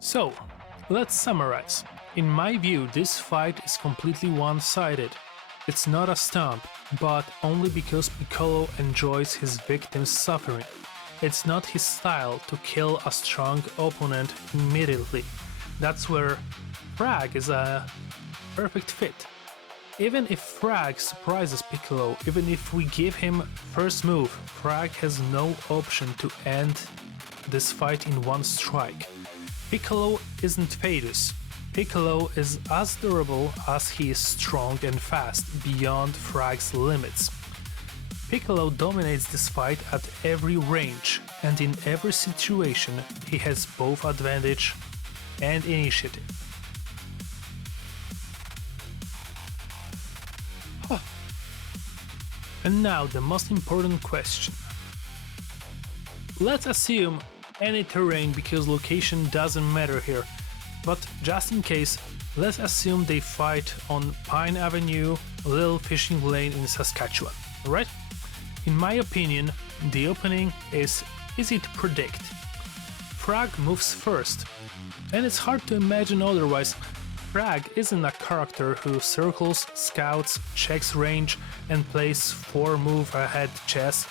So, let's summarize. In my view, this fight is completely one-sided. It's not a stomp, but only because Piccolo enjoys his victim's suffering. It's not his style to kill a strong opponent immediately. That's where Thragg is a perfect fit. Even if Thragg surprises Piccolo, even if we give him first move, Thragg has no option to end this fight in one strike. Piccolo isn't Fadus. Piccolo is as durable as he is strong and fast, beyond Thragg's limits. Piccolo dominates this fight at every range, and in every situation he has both advantage and initiative. And now the most important question. Let's assume any terrain because location doesn't matter here, but just in case, let's assume they fight on Pine Avenue, a little fishing lane in Saskatchewan, right? In my opinion, the opening is easy to predict. Thragg moves first, and it's hard to imagine otherwise. Thragg isn't a character who circles, scouts, checks range, and plays 4-move ahead chess.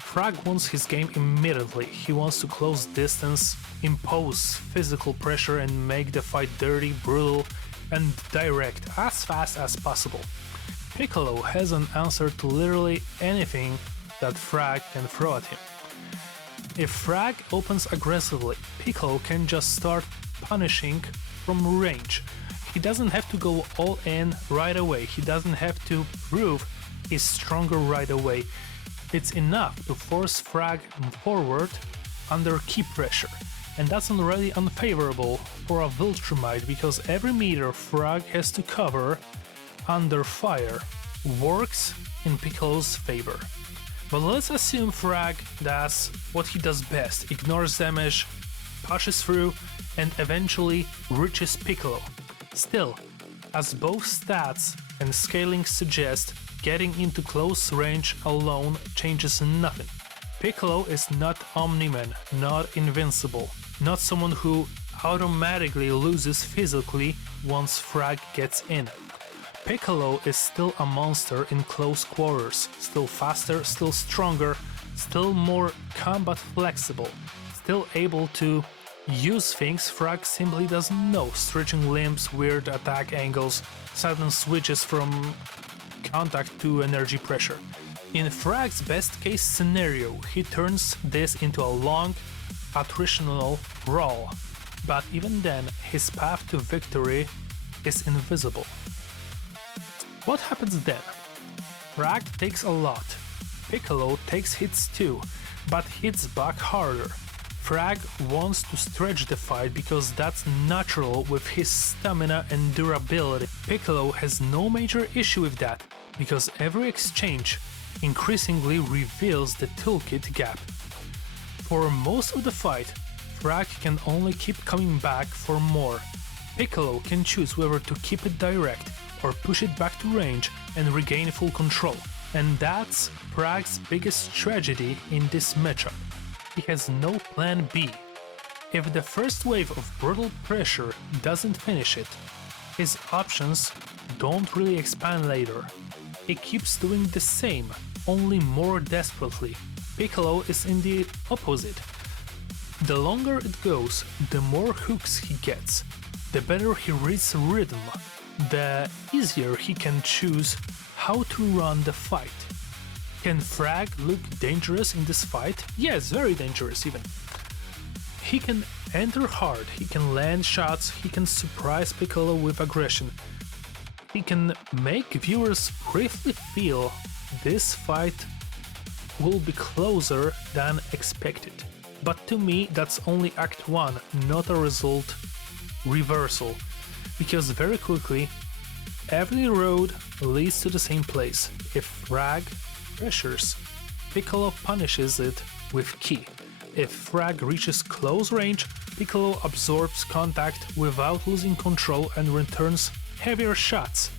Thragg wants his game immediately. He wants to close distance, impose physical pressure, and make the fight dirty, brutal, and direct as fast as possible. Piccolo has an answer to literally anything that Thragg can throw at him. If Thragg opens aggressively, Piccolo can just start punishing from range. He doesn't have to go all in right away, he doesn't have to prove he's stronger right away. It's enough to force Thragg forward under key pressure, and that's already unfavorable for a Viltrumite because every meter Thragg has to cover under fire works in Piccolo's favor. But let's assume Thragg does what he does best, ignores damage, pushes through, and eventually reaches Piccolo. Still, as both stats and scaling suggest, getting into close range alone changes nothing. Piccolo is not Omni-Man, not invincible, not someone who automatically loses physically once Thragg gets in. Piccolo is still a monster in close quarters, still faster, still stronger, still more combat flexible, still able to use things Thragg simply doesn't know, stretching limbs, weird attack angles, sudden switches from contact to energy pressure. In Thragg's best case scenario, he turns this into a long, attritional brawl, but even then, his path to victory is invisible. What happens then? Thragg takes a lot. Piccolo takes hits too, but hits back harder. Thragg wants to stretch the fight because that's natural with his stamina and durability. Piccolo has no major issue with that, because every exchange increasingly reveals the toolkit gap. For most of the fight, Thragg can only keep coming back for more. Piccolo can choose whether to keep it direct or push it back to range and regain full control. And that's Thragg's biggest tragedy in this matchup. He has no plan B. If the first wave of brutal pressure doesn't finish it, his options don't really expand later. He keeps doing the same, only more desperately. Piccolo is in the opposite. The longer it goes, the more hooks he gets, the better he reads rhythm, the easier he can choose how to run the fight. Can Thragg look dangerous in this fight? Yes, very dangerous even. He can enter hard, he can land shots, he can surprise Piccolo with aggression. He can make viewers briefly feel this fight will be closer than expected. But to me, that's only Act 1, not a result reversal. Because very quickly, every road leads to the same place. If Thragg pressures, Piccolo punishes it with ki. If Thragg reaches close range, Piccolo absorbs contact without losing control and returns heavier shots.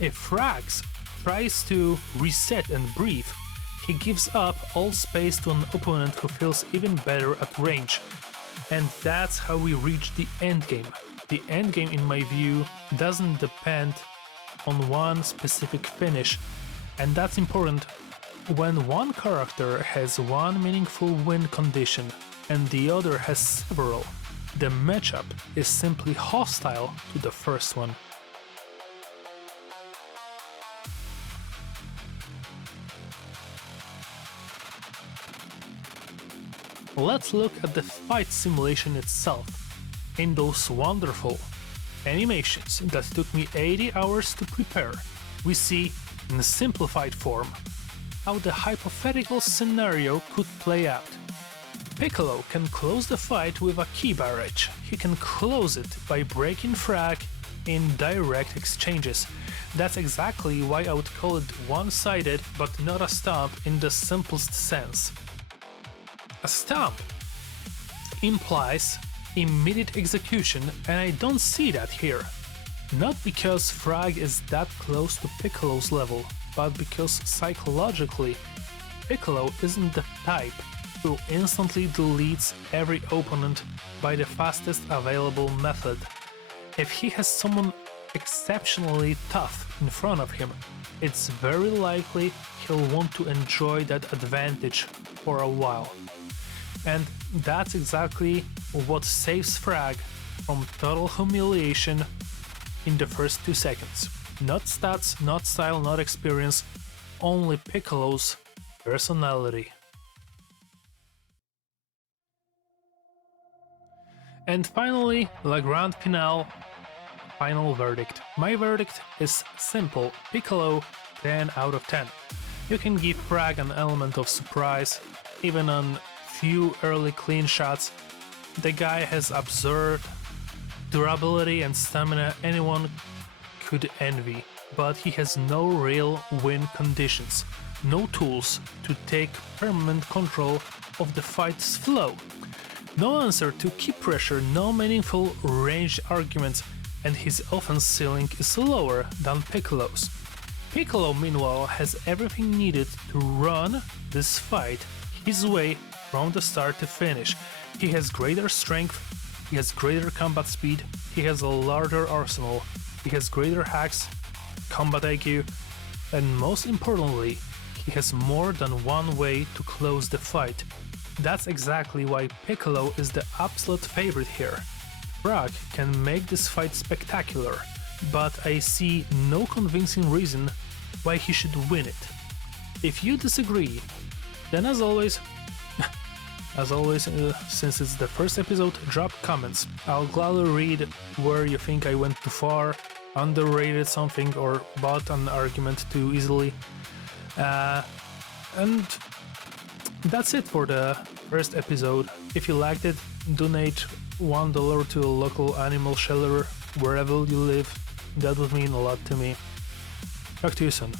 If Thragg tries to reset and breathe, he gives up all space to an opponent who feels even better at range. And that's how we reach the endgame. The endgame, in my view, doesn't depend on one specific finish, and that's important. When one character has one meaningful win condition and the other has several, the matchup is simply hostile to the first one. Let's look at the fight simulation itself. In those wonderful animations that took me 80 hours to prepare, we see, in a simplified form, how the hypothetical scenario could play out. Piccolo can close the fight with a key barrage. He can close it by breaking Thragg in direct exchanges. That's exactly why I would call it one-sided, but not a stomp in the simplest sense. A stomp implies immediate execution, and I don't see that here. Not because Thragg is that close to Piccolo's level, but because psychologically, Piccolo isn't the type who instantly deletes every opponent by the fastest available method. If he has someone exceptionally tough in front of him, it's very likely he'll want to enjoy that advantage for a while. And that's exactly what saves Thragg from total humiliation in the first 2 seconds. Not stats, not style, not experience, only Piccolo's personality. And finally, the grand finale, final verdict. My verdict is simple: Piccolo 10 out of 10. You can give Thragg an element of surprise, even on few early clean shots. The guy has absurd durability and stamina anyone could envy, but he has no real win conditions, no tools to take permanent control of the fight's flow, no answer to keep pressure, no meaningful ranged arguments, and his offense ceiling is lower than Piccolo's. Piccolo, meanwhile, has everything needed to run this fight his way from the start to finish. He has greater strength, he has greater combat speed, he has a larger arsenal, he has greater hacks, combat IQ, and most importantly, he has more than one way to close the fight. That's exactly why Piccolo is the absolute favorite here. Thragg can make this fight spectacular, but I see no convincing reason why he should win it. If you disagree, then as always, since it's the first episode, drop comments. I'll gladly read where you think I went too far, underrated something, or bought an argument too easily. And that's it for the first episode. If you liked it, donate $1 to a local animal shelter wherever you live. That would mean a lot to me. Talk to you soon.